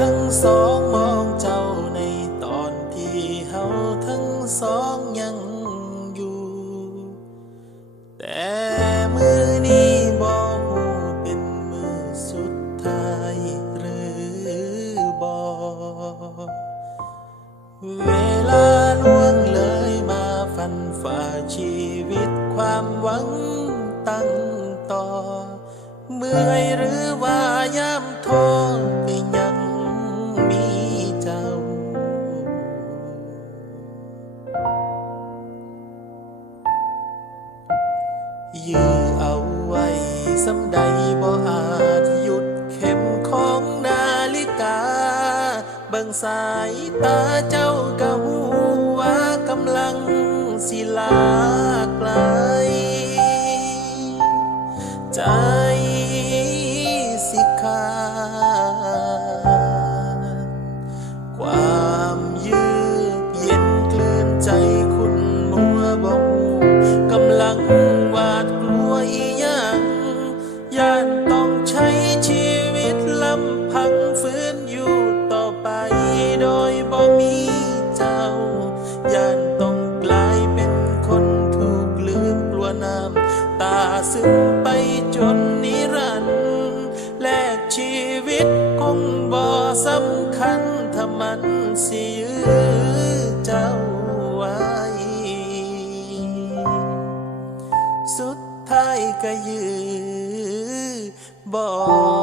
ทั้งสองมองเจ้าในตอนที่เฮาทั้งสองยังอยู่ แต่มือนี้บอกเป็นมือสุดท้ายหรือบอกเวลาล่วงเลยมาฟันฝ่าชีวิตความหวังตั้งต่อ เมื่อยหรือว่ายามท้อก็ยัง ใดบ่อาจหยุดเข็มของนาฬิกา เบิ่งสายตาเจ้าก็หูว่ากำลังสิลา สำคัญถ้ามันสิยื้อเจ้าไว้ สุดท้ายก็ยื้อบอก